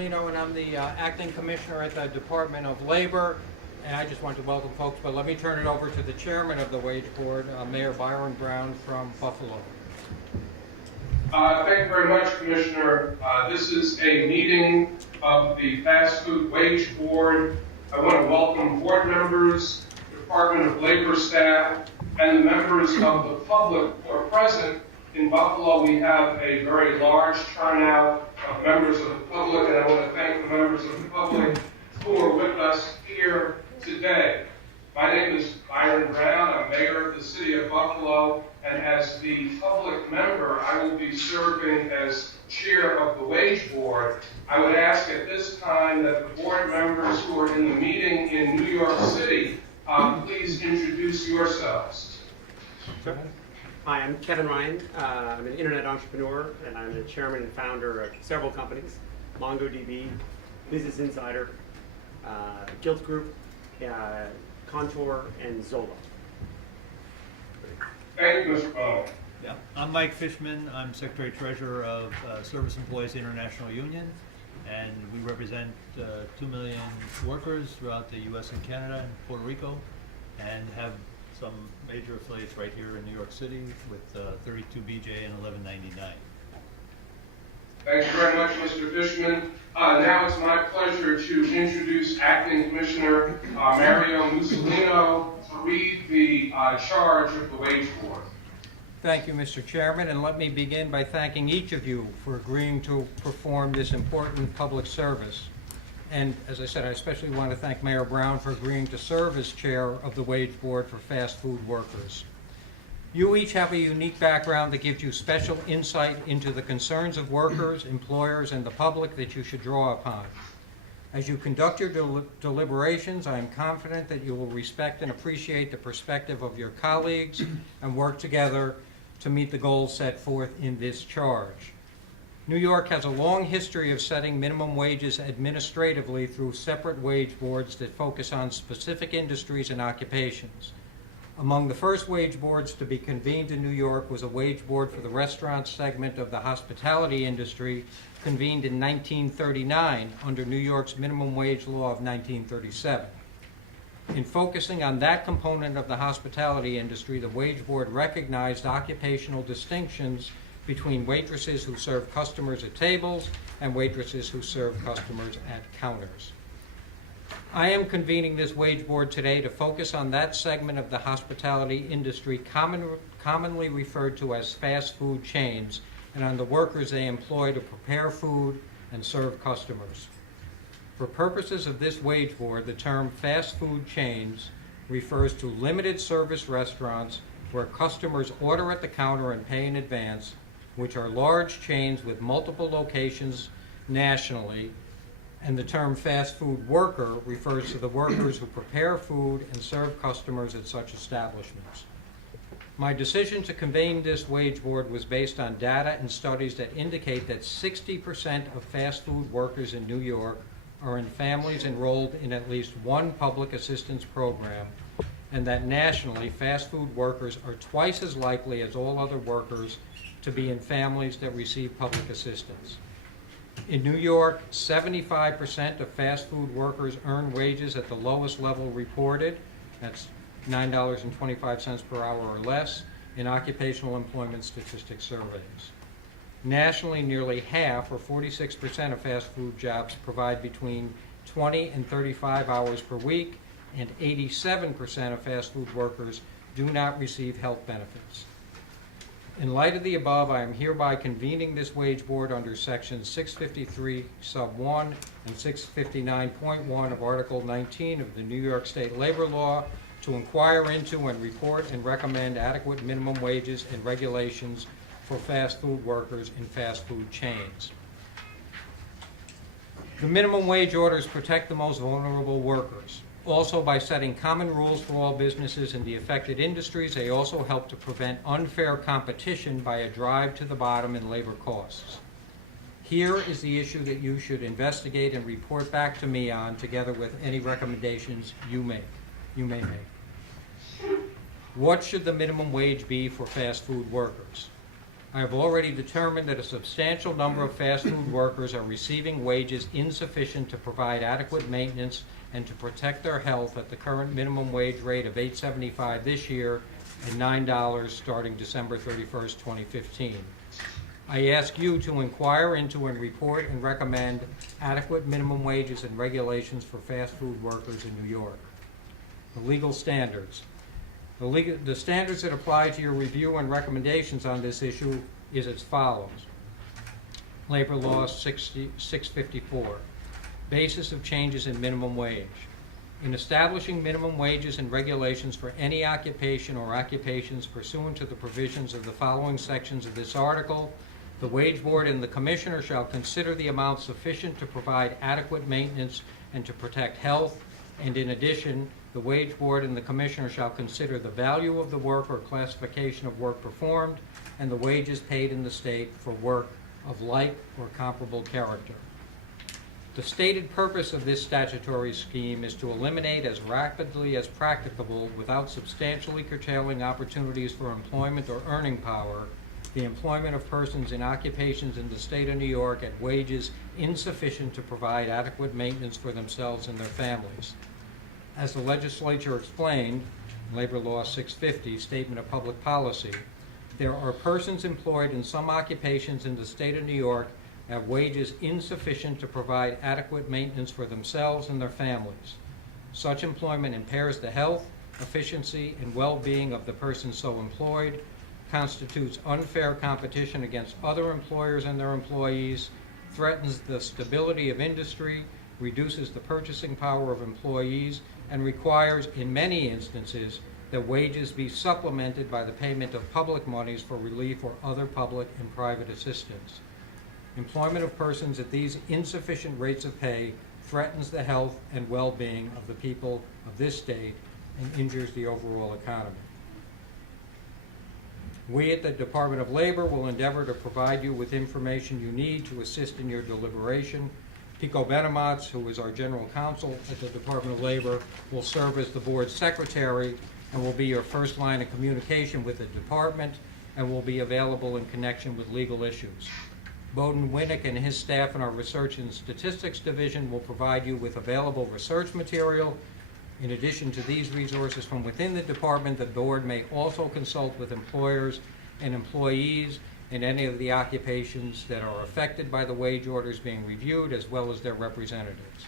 And I'm the acting commissioner at the Department of Labor, and I just want to welcome folks, but let me turn it over to the chairman of the Wage Board, Mayor Byron Brown from Buffalo. Thank you very much, Commissioner. This is a meeting of the Fast Food Wage Board. I want to welcome board members, Department of Labor staff, and the members of the public who are present. In Buffalo, we have a very large turnout of members of the public, and I want to thank the members of the public who are with us here today. My name is Byron Brown. I'm mayor of the city of Buffalo, and as the public member, I will be serving as chair of the Wage Board. I would ask at this time that the board members who are in the meeting in New York City, please introduce yourselves. Sure. Hi, I'm Kevin Ryan. I'm an internet entrepreneur, and I'm the chairman and founder of several companies: MongoDB, Business Insider, Guilt Group, Contour, and Zola. Thank you, Mr. Cuomo. Yeah, I'm Mike Fishman. I'm Secretary Treasurer of Service Employees International Union, and we represent 2 million workers throughout the U.S. and Canada and Puerto Rico, and have some major affiliates right here in New York City with 32 BJ and 1199. Thank you very much, Mr. Fishman. Now it's my pleasure to introduce Acting Commissioner Mario Mussolino to read the charge of the Wage Board. Thank you, Mr. Chairman, and let me begin by thanking each of you for agreeing to perform this important public service. And as I said, I especially want to thank Mayor Brown for agreeing to serve as chair of the Wage Board for fast food workers. You each have a unique background that gives you special insight into the concerns of workers, employers, and the public that you should draw upon. As you conduct your deliberations, I am confident that you will respect and appreciate the perspective of your colleagues and work together to meet the goals set forth in this charge. New York has a long history of setting minimum wages administratively through separate wage boards that focus on specific industries and occupations. Among the first wage boards to be convened in New York was a wage board for the restaurant segment of the hospitality industry, convened in 1939 under New York's minimum wage law of 1937. In focusing on that component of the hospitality industry, the wage board recognized occupational distinctions between waitresses who serve customers at tables and waitresses who serve customers at counters. I am convening this wage board today to focus on that segment of the hospitality industry commonly referred to as fast food chains, and on the workers they employ to prepare food and serve customers. For purposes of this wage board, the term fast food chains refers to limited service restaurants where customers order at the counter and pay in advance, which are large chains with multiple locations nationally, and the term fast food worker refers to the workers who prepare food and serve customers at such establishments. My decision to convene this wage board was based on data and studies that indicate that 60% of fast food workers in New York are in families enrolled in at least one public assistance program, and that nationally fast food workers are twice as likely as all other workers to be in families that receive public assistance. In New York, 75% of fast food workers earn wages at the lowest level reported, that's $9.25 per hour or less, in occupational employment statistics surveys. Nationally, nearly half, or 46% of fast food jobs provide between 20 and 35 hours per week, and 87% of fast food workers do not receive health benefits. In light of the above, I am hereby convening this wage board under Section 653 sub 1 and 659.1 of Article 19 of the New York State Labor Law to inquire into and report and recommend adequate minimum wages and regulations for fast food workers in fast food chains. The minimum wage orders protect the most vulnerable workers. Also, by setting common rules for all businesses in the affected industries, they also help to prevent unfair competition by a drive to the bottom in labor costs. Here is the issue that you should investigate and report back to me on, together with any recommendations you may make. What should the minimum wage be for fast food workers? I have already determined that a substantial number of fast food workers are receiving wages insufficient to provide adequate maintenance and to protect their health at the current minimum wage rate of $8.75 this year and $9 starting December 31st, 2015. I ask you to inquire into and report and recommend adequate minimum wages and regulations for fast food workers in New York. The legal standards. The standards that apply to your review and recommendations on this issue is as follows. Labor Law 654. Basis of changes in minimum wage. In establishing minimum wages and regulations for any occupation or occupations pursuant to the provisions of the following sections of this article, the Wage Board and the Commissioner shall consider the amount sufficient to provide adequate maintenance and to protect health, and in addition, the Wage Board and the Commissioner shall consider the value of the work or classification of work performed and the wages paid in the state for work of like or comparable character. The stated purpose of this statutory scheme is to eliminate as rapidly as practicable, without substantially curtailing opportunities for employment or earning power, the employment of persons in occupations in the state of New York at wages insufficient to provide adequate maintenance for themselves and their families. As the legislature explained, Labor Law 650, Statement of Public Policy, there are persons employed in some occupations in the state of New York at wages insufficient to provide adequate maintenance for themselves and their families. Such employment impairs the health, efficiency, and well-being of the person so employed, constitutes unfair competition against other employers and their employees, threatens the stability of industry, reduces the purchasing power of employees, and requires, in many instances, that wages be supplemented by the payment of public monies for relief or other public and private assistance. Employment of persons at these insufficient rates of pay threatens the health and well-being of the people of this state and injures the overall economy. We at the Department of Labor will endeavor to provide you with information you need to assist in your deliberation. Pico Benamatz, who is our General Counsel at the Department of Labor, will serve as the Board's Secretary and will be your first line of communication with the Department and will be available in connection with legal issues. Bowden Winnick and his staff in our Research and Statistics Division will provide you with available research material. In addition to these resources from within the Department, the Board may also consult with employers and employees in any of the occupations that are affected by the wage orders being reviewed, as well as their representatives.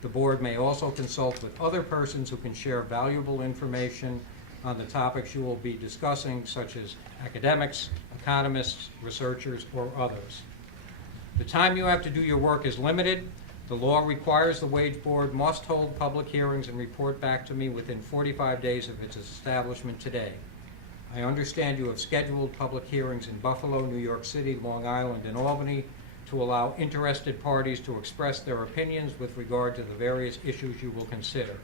The Board may also consult with other persons who can share valuable information on the topics you will be discussing, such as academics, economists, researchers, or others. The time you have to do your work is limited. The law requires the Wage Board must hold public hearings and report back to me within 45 days of its establishment today. I understand you have scheduled public hearings in Buffalo, New York City, Long Island, and Albany to allow interested parties to express their opinions with regard to the various issues you will consider.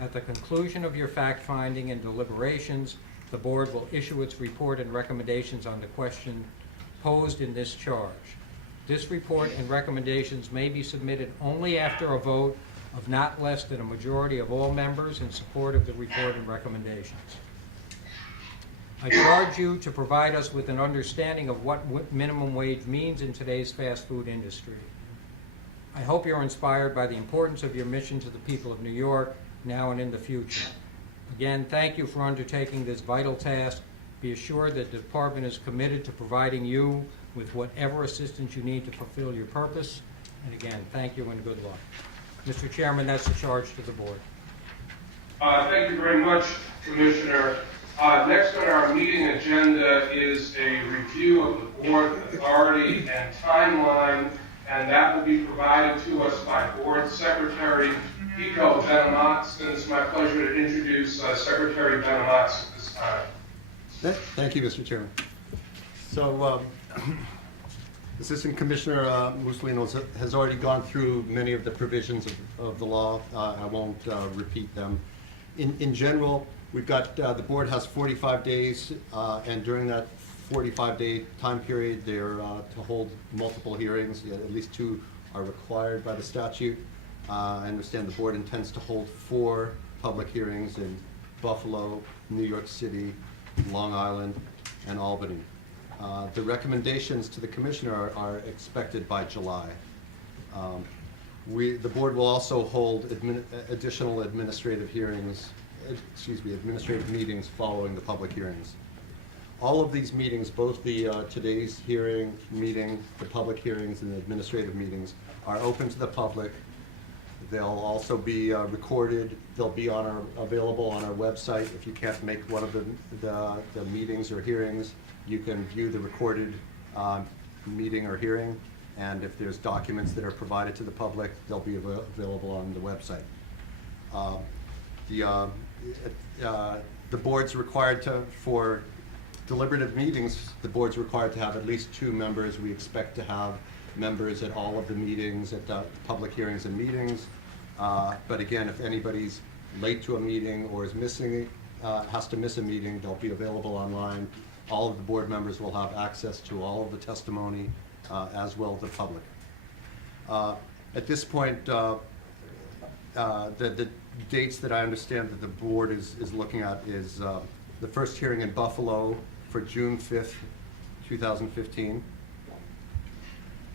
At the conclusion of your fact-finding and deliberations, the Board will issue its report and recommendations on the question posed in this charge. This report and recommendations may be submitted only after a vote of not less than a majority of all members in support of the report and recommendations. I charge you to provide us with an understanding of what minimum wage means in today's fast food industry. I hope you're inspired by the importance of your mission to the people of New York, now and in the future. Again, thank you for undertaking this vital task. Be assured that the Department is committed to providing you with whatever assistance you need to fulfill your purpose. And again, thank you and good luck. Mr. Chairman, that's the charge to the Board. Thank you very much, Commissioner. Next on our meeting agenda is a review of the Board authority and timeline, and that will be provided to us by Board Secretary Pico Benamatz, and it's my pleasure to introduce Secretary Benamatz at this time. Thank you, Mr. Chairman. So, Assistant Commissioner Mussolino has already gone through many of the provisions of the law. I won't repeat them. In general, we've got the Board has 45 days, and during that 45-day time period, they're to hold multiple hearings. At least 2 are required by the statute. I understand the Board intends to hold 4 public hearings in Buffalo, New York City, Long Island, and Albany. The recommendations to the commissioner are expected by July. The board will also hold additional administrative meetings following the public hearings. All of these meetings, both the today's hearing meeting, the public hearings, and the administrative meetings, are open to the public. They'll also be recorded. They'll be available on our website. If you can't make one of the meetings or hearings, you can view the recorded meeting or hearing. And if there's documents that are provided to the public, they'll be available on the website. The board's required for deliberative meetings, the board's required to have at least 2 members. We expect to have members at all of the meetings, at the public hearings and meetings. But again, if anybody's late to a meeting or is missing, has to miss a meeting, they'll be available online. All of the board members will have access to all of the testimony, as will the public. At this point, the dates that I understand that the board is looking at is the first hearing in Buffalo for June 5th, 2015.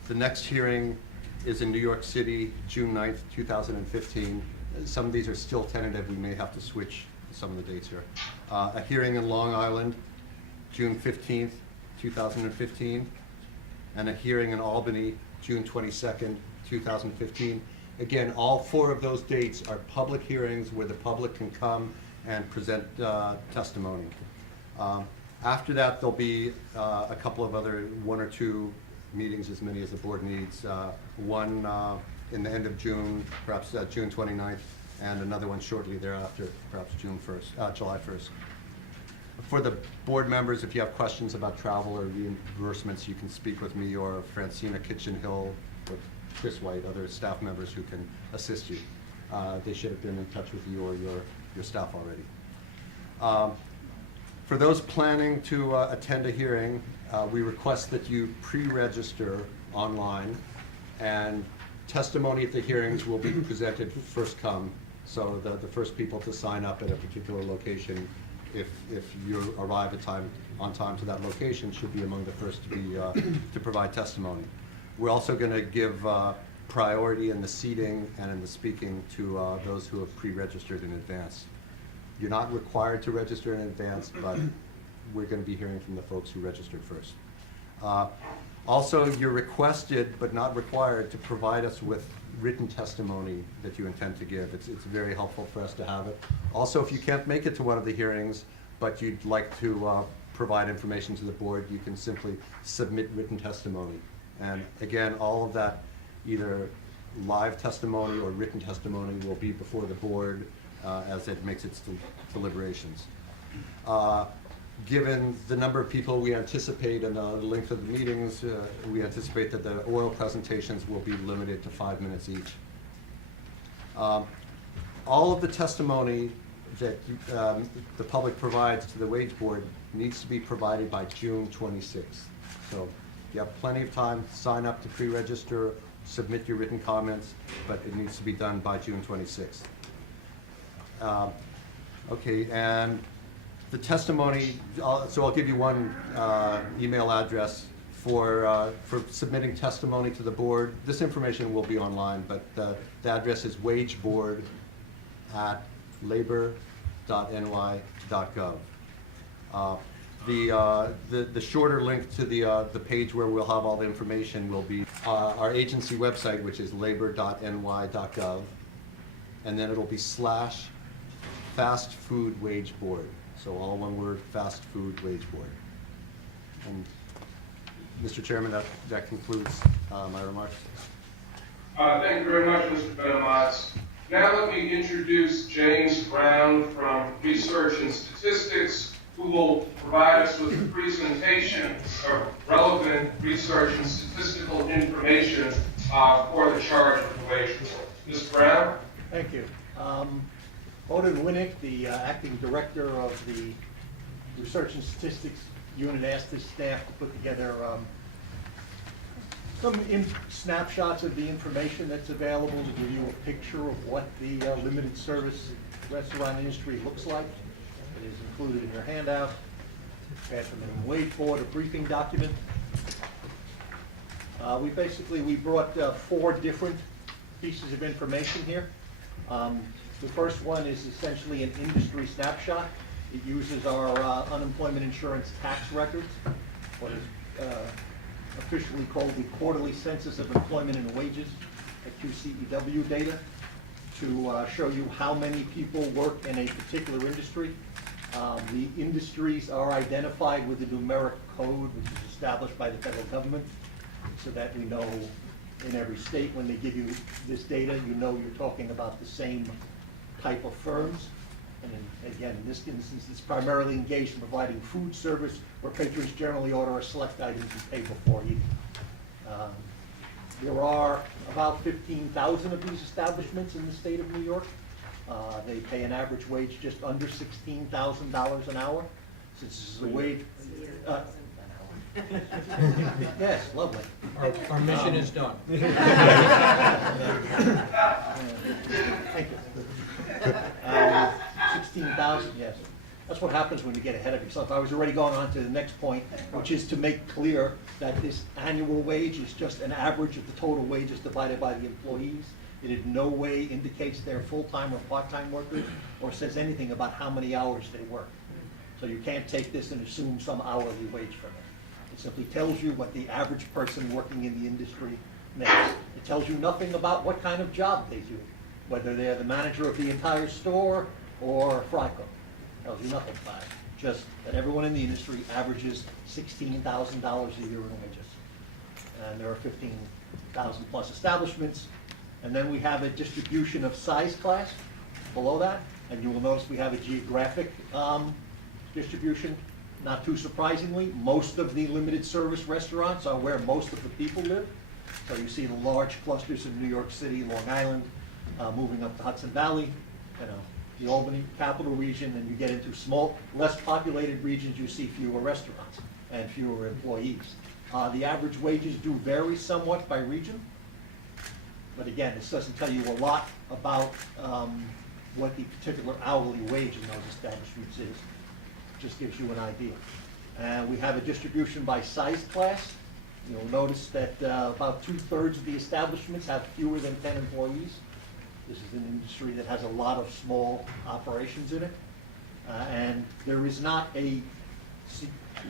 The next hearing is in New York City, June 9th, 2015. Some of these are still tentative. We may have to switch some of the dates here. A hearing in Long Island, June 15th, 2015. And a hearing in Albany, June 22nd, 2015. Again, all 4 of those dates are public hearings where the public can come and present testimony. After that, there'll be a couple of other 1 or 2 meetings, as many as the board needs. One in the end of June, perhaps June 29th, and another one shortly thereafter, perhaps July 1st. For the board members, if you have questions about travel or reimbursements, you can speak with me or Francina Kitchen-Hill or Chris White, other staff members who can assist you. They should have been in touch with you or your staff already. For those planning to attend a hearing, we request that you pre-register online, and testimony at the hearings will be presented first come. So the first people to sign up at a particular location, if you arrive on time to that location, should be among the first to provide testimony. We're also going to give priority in the seating and in the speaking to those who have pre-registered in advance. You're not required to register in advance, but we're going to be hearing from the folks who registered first. Also, you're requested, but not required, to provide us with written testimony that you intend to give. It's very helpful for us to have it. Also, if you can't make it to one of the hearings, but you'd like to provide information to the board, you can simply submit written testimony. And again, all of that, either live testimony or written testimony, will be before the board as it makes its deliberations. Given the number of people we anticipate and the length of the meetings, we anticipate that the oral presentations will be limited to 5 minutes each. All of the testimony that the public provides to the wage board needs to be provided by June 26th. So you have plenty of time to sign up to pre-register, submit your written comments, but it needs to be done by June 26th. Okay, and the testimony, so I'll give you one email address for submitting testimony to the board. This information will be online, but the address is wageboard@labor.ny.gov. The shorter link to the page where we'll have all the information will be our agency website, which is labor.ny.gov, and then it'll be /fast food wage board. So all one word, fast food wage board. And Mr. Chairman, that concludes my remarks. Thank you very much, Mr. Benamatz. Now let me introduce James Brown from Research and Statistics, who will provide us with a presentation of relevant research and statistical information for the charge of the wage board. Ms. Brown? Thank you. Odin Winnick, the acting director of the Research and Statistics Unit, asked his staff to put together some snapshots of the information that's available to give you a picture of what the limited service restaurant industry looks like. It is included in your handout. prepared for minimum wage board, a briefing document. We brought 4 different pieces of information here. The first one is essentially an industry snapshot. It uses our unemployment insurance tax records, what is officially called the Quarterly Census of Employment and Wages, the QCEW data, to show you how many people work in a particular industry. The industries are identified with a numeric code which is established by the federal government, so that we know in every state when they give you this data, you know you're talking about the same type of firms. And again, in this instance, it's primarily engaged in providing food service where patrons generally order a select items and pay before eating. There are about 15,000 of these establishments in the state of New York. They pay an average wage just under $16,000 an hour. Since this is a wage, yes, lovely. Our mission is done. Thank you. 16,000, yes. That's what happens when you get ahead of yourself. I was already going on to the next point, which is to make clear that this annual wage is just an average of the total wages divided by the employees. It in no way indicates they're full-time or part-time workers or says anything about how many hours they work. So you can't take this and assume some hourly wage from it. It simply tells you what the average person working in the industry makes. It tells you nothing about what kind of job they do, whether they're the manager of the entire store or a fry cook. It tells you nothing about it. Just that everyone in the industry averages $16,000 a year in wages. And there are 15,000 plus establishments. And then we have a distribution of size class below that. And you will notice we have a geographic distribution. Not too surprisingly, most of the limited service restaurants are where most of the people live. So you see the large clusters in New York City, Long Island, moving up to Hudson Valley, the Albany capital region, and you get into small, less populated regions, you see fewer restaurants and fewer employees. The average wages do vary somewhat by region. But again, this doesn't tell you a lot about what the particular hourly wage in those establishments is. It just gives you an idea. And we have a distribution by size class. You'll notice that about 2/3 of the establishments have fewer than 10 employees. This is an industry that has a lot of small operations in it. And there is not a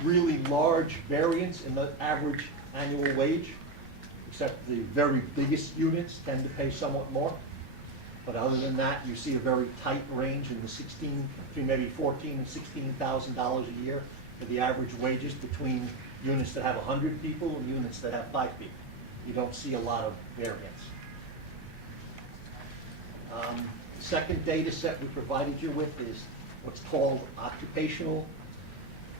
really large variance in the average annual wage, except the very biggest units tend to pay somewhat more. But other than that, you see a very tight range in the between maybe $14,000 and $16,000 a year for the average wages between units that have 100 people and units that have 5 people. You don't see a lot of variance. The second data set we provided you with is what's called Occupational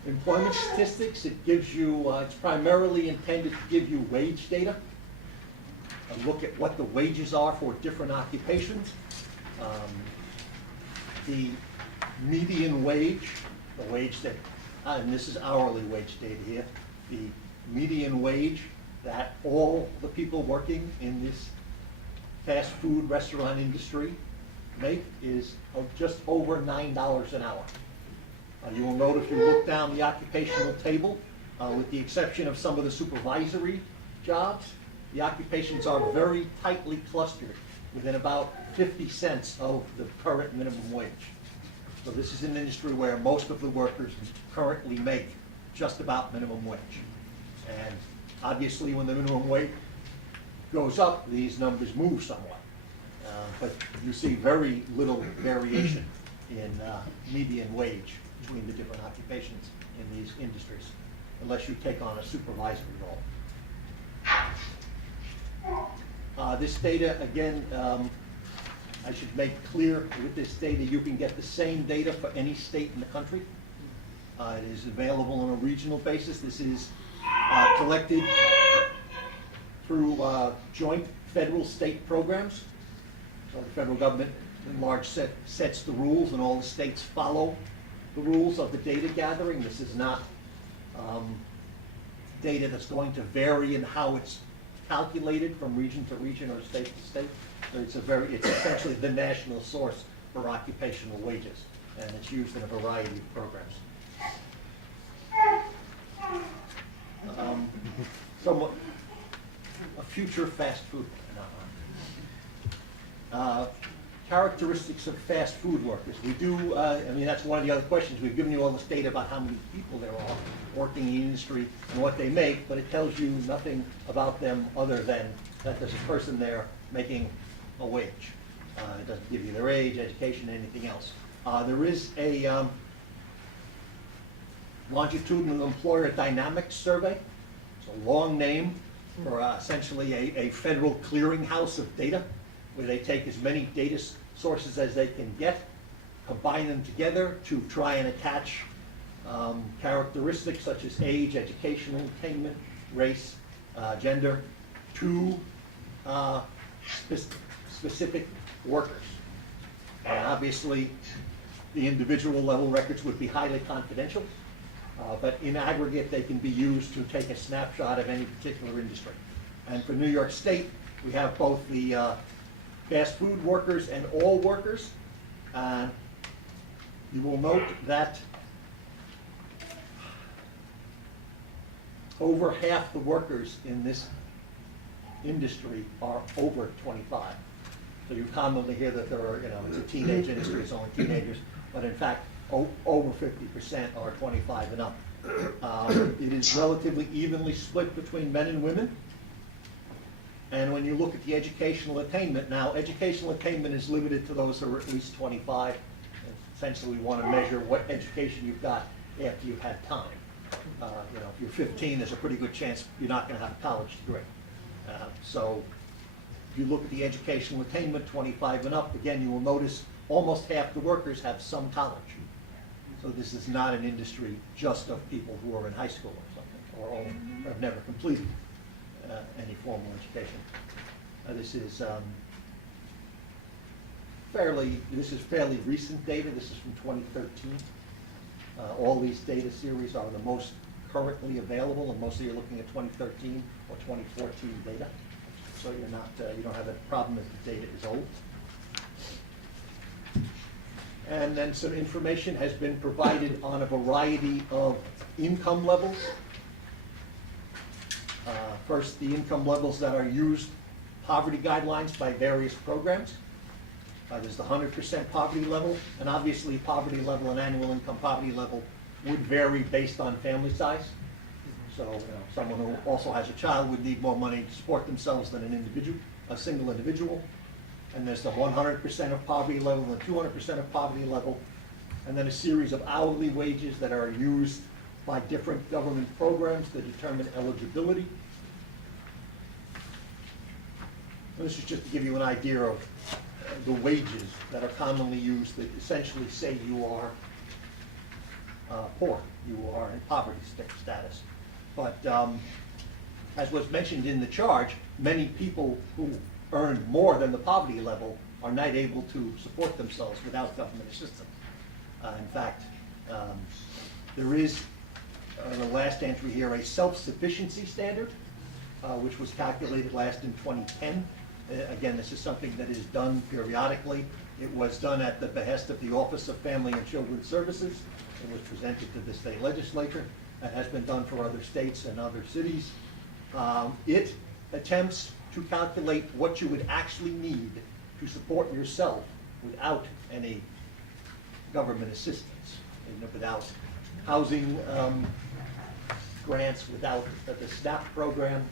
Employment Statistics. It gives you, it's primarily intended to give you wage data. A look at what the wages are for different occupations. The median wage, the wage that, and this is hourly wage data here, the median wage that all the people working in this fast food restaurant industry make is just over $9 an hour. You will note if you look down the occupational table, with the exception of some of the supervisory jobs, the occupations are very tightly clustered within about 50 cents of the current minimum wage. So this is an industry where most of the workers currently make just about minimum wage. And obviously when the minimum wage goes up, these numbers move somewhat. But you see very little variation in median wage between the different occupations in these industries, unless you take on a supervisory role. This data, again, I should make clear with this data, you can get the same data for any state in the country. It is available on a regional basis. This is collected through joint federal-state programs. So the federal government, in large, sets the rules, and all the states follow the rules of the data gathering. This is not data that's going to vary in how it's calculated from region to region or state to state. It's essentially the national source for occupational wages, and it's used in a variety of programs. somewhat a future fast food. Characteristics of fast food workers. We do, I mean, that's one of the other questions. We've given you all this data about how many people there are working in the industry and what they make, but it tells you nothing about them other than that there's a person there making a wage. It doesn't give you their age, education, anything else. There is a Longitudinal Employer Dynamics Survey. It's a long name for essentially a federal clearinghouse of data, where they take as many data sources as they can get, combine them together to try and attach characteristics such as age, educational attainment, race, gender, to specific workers. And obviously, the individual level records would be highly confidential, but in aggregate, they can be used to take a snapshot of any particular industry. And for New York State, we have both the fast food workers and all workers. You will note that over half the workers in this industry are over 25. So you commonly hear that there are, it's a teenage industry, it's only teenagers, but in fact, over 50% are 25 and up. It is relatively evenly split between men and women. And when you look at the educational attainment, now educational attainment is limited to those who are at least 25. Essentially, we want to measure what education you've got after you've had time. If you're 15, there's a pretty good chance you're not going to have a college degree. So if you look at the educational attainment, 25 and up, again, you will notice almost half the workers have some college. So this is not an industry just of people who are in high school or something, or have never completed any formal education. This is fairly recent data. This is from 2013. All these data series are the most currently available, and mostly you're looking at 2013 or 2014 data. So you're not, you don't have a problem if the data is old. And then some information has been provided on a variety of income levels. First, the income levels that are used, poverty guidelines by various programs. There's the 100% poverty level, and obviously poverty level and annual income poverty level would vary based on family size. So someone who also has a child would need more money to support themselves than a single individual. And there's the 100% of poverty level and the 200% of poverty level, and then a series of hourly wages that are used by different government programs to determine eligibility. And this is just to give you an idea of the wages that are commonly used that essentially say you are poor, you are in poverty status. But as was mentioned in the charge, many people who earn more than the poverty level are not able to support themselves without government assistance. In fact, there is, the last entry here, a self-sufficiency standard, which was calculated last in 2010. Again, this is something that is done periodically. It was done at the behest of the Office of Family and Children's Services. It was presented to the state legislature. It has been done for other states and other cities. It attempts to calculate what you would actually need to support yourself without any government assistance, without housing grants, without the SNAP program,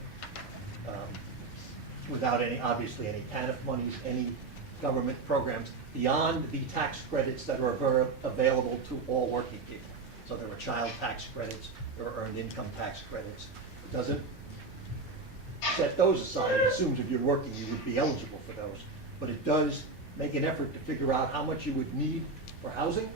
without obviously any TANF monies, any government programs beyond the tax credits that are available to all working people. So there are child tax credits, there are earned income tax credits. It doesn't set those aside. It assumes if you're working, you would be eligible for those. But it does make an effort to figure out how much you would need for housing,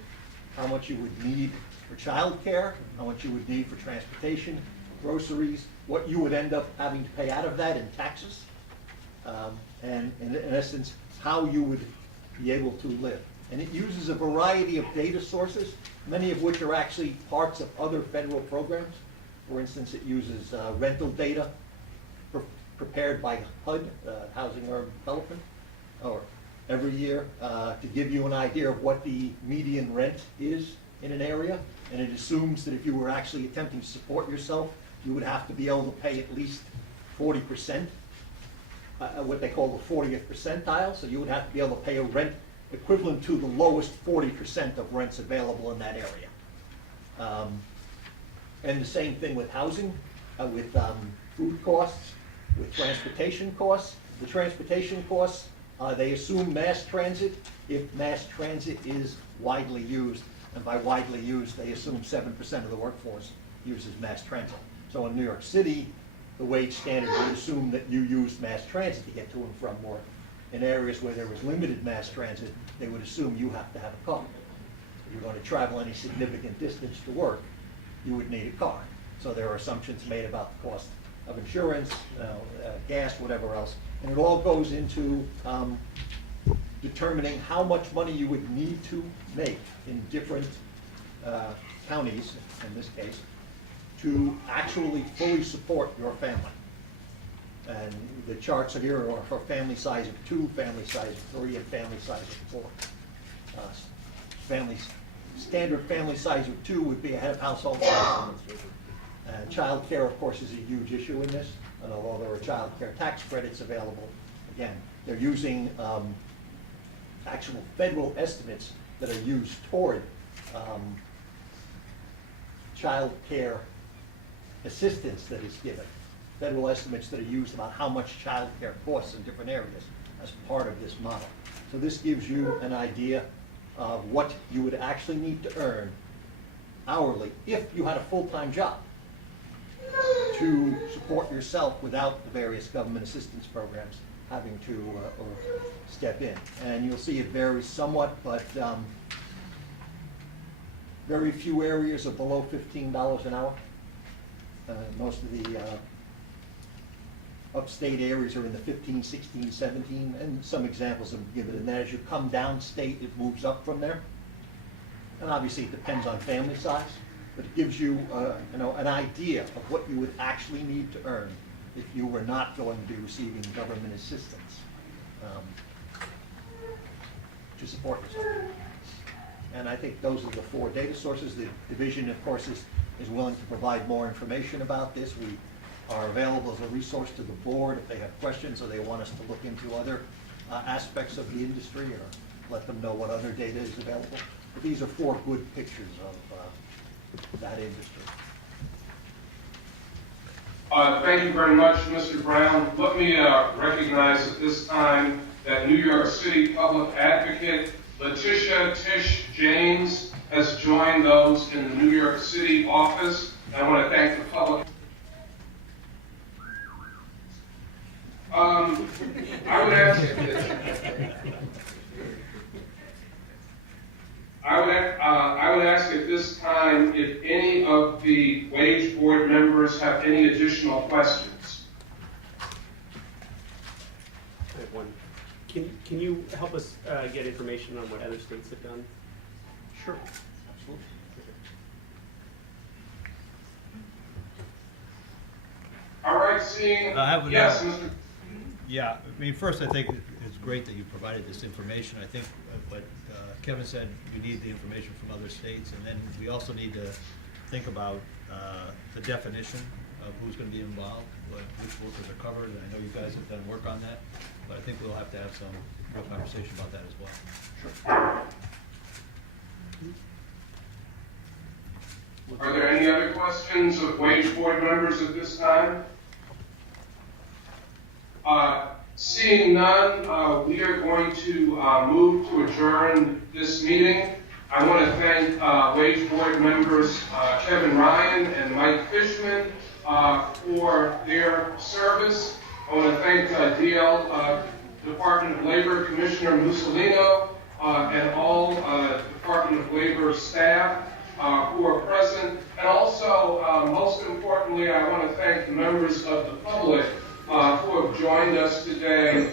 how much you would need for child care, how much you would need for transportation, groceries, what you would end up having to pay out of that in taxes, and in essence, how you would be able to live. And it uses a variety of data sources, many of which are actually parts of other federal programs. For instance, it uses rental data prepared by HUD, Housing Urban Development, or every year to give you an idea of what the median rent is in an area. And it assumes that if you were actually attempting to support yourself you would have to be able to pay at least 40%, what they call the 40th percentile, so you would have to be able to pay a rent equivalent to the lowest 40% of rents available in that area. And the same thing with housing, with food costs, with transportation costs. The transportation costs, they assume mass transit if mass transit is widely used, and by widely used, they assume 7% of the workforce uses mass transit. So in New York City, the wage standard would assume that you use mass transit to get to and from work. In areas where there was limited mass transit, they would assume you have to have a car. If you're going to travel any significant distance to work, you would need a car. So there are assumptions made about the cost of insurance, gas, whatever else. And it all goes into determining how much money you would need to make in different counties, in this case, to actually fully support your family. And the charts are here are for family size of 2, family size of 3, and family size of 4. Standard family size of 2 would be a head of household. Child care, of course, is a huge issue in this, and although there are child care tax credits available, again, they're using actual federal estimates that are used toward child care assistance that is given. Federal estimates that are used about how much child care costs in different areas as part of this model. So this gives you an idea of what you would actually need to earn hourly if you had a full-time job to support yourself without the various government assistance programs having to step in. And you'll see it varies somewhat, but very few areas are below $15 an hour. Most of the upstate areas are in the 15, 16, 17, and some examples have given. And then as you come downstate, it moves up from there. And obviously, it depends on family size, but it gives you, an idea of what you would actually need to earn if you were not going to be receiving government assistance to support yourself. And I think those are the 4 data sources. The division, of course, is willing to provide more information about this. We are available as a resource to the board if they have questions or they want us to look into other aspects of the industry or let them know what other data is available. But these are 4 good pictures of that industry. Thank you very much, Mr. Brown. Let me recognize at this time that New York City Public Advocate Letitia Tish James has joined those in the New York City office. I want to thank the public. I would ask at this time if any of the wage board members have any additional questions. I have one. Can you help us get information on what other states have done? Sure, absolutely. All right, seeing, I have yes, another- Mr. Yeah, I mean, first, I think it's great that you provided this information. I think what Kevin said, we need the information from other states, and then we also need to think about the definition of who's going to be involved, which workers are covered, and I know you guys have done work on that, but I think we'll have to have some real conversation about that as well. Sure. Are there any other questions of wage board members at this time? Seeing none, we are going to move to adjourn this meeting. I want to thank wage board members Kevin Ryan and Mike Fishman for their service. I want to thank DL Department of Labor Commissioner Mussolino and all Department of Labor staff who are present. And also, most importantly, I want to thank the members of the public who have joined us today,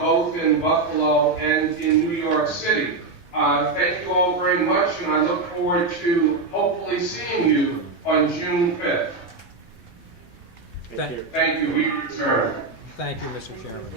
both in Buffalo and in New York City. Thank you all very much, and I look forward to hopefully seeing you on June 5th. Thank you. Thank you. We return. Thank you, Mr. Chairman.